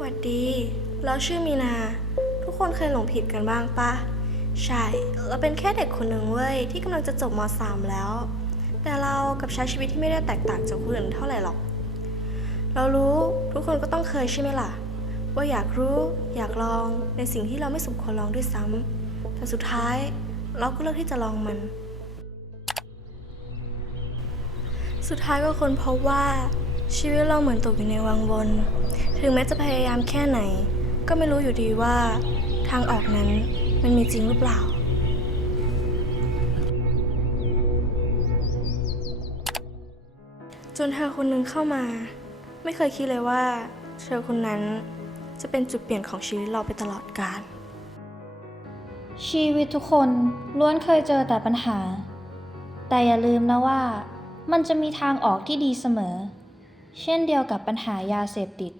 หวัดดี เราชื่อมีนา ทุกคนเคยหลงผิดกันบ้างปะ ใช่ เราเป็นแค่เด็กคนหนึ่งเว้ย ที่กำลังจะจบม .3 แล้ว แต่เรากับใช้ชีวิตที่ไม่ได้แตกต่างจากคนอื่นเท่าไหร่หรอก เรารู้ทุกคนก็ต้องเคยใช่ไหมล่ะ ว่าอยากรู้อยากลองในสิ่งที่เราไม่สมควรลองด้วยซ้ำแต่สุดท้ายเราก็เลือกที่จะลองมัน สุดท้ายก็คนพบว่า ชีวิตเราเหมือนตกอยู่ในวังวน ถึงแม้จะพยายามแค่ไหน ก็ไม่รู้อยู่ดีว่า ทางออกนั้นมันมีจริงหรือเปล่า จนเธอคนหนึ่งเข้ามา ไม่เคยคิดเลยว่า เธอคนนั้นจะเป็นจุดเปลี่ยนของชีวิตเราไปตลอดกาล ชีวิตทุกคนล้วนเคยเจอแต่ปัญหา แต่อย่าลืมนะว่า มันจะมีทางออกที่ดีเสมอ เช่นเดียวกับปัญหายาเสพติด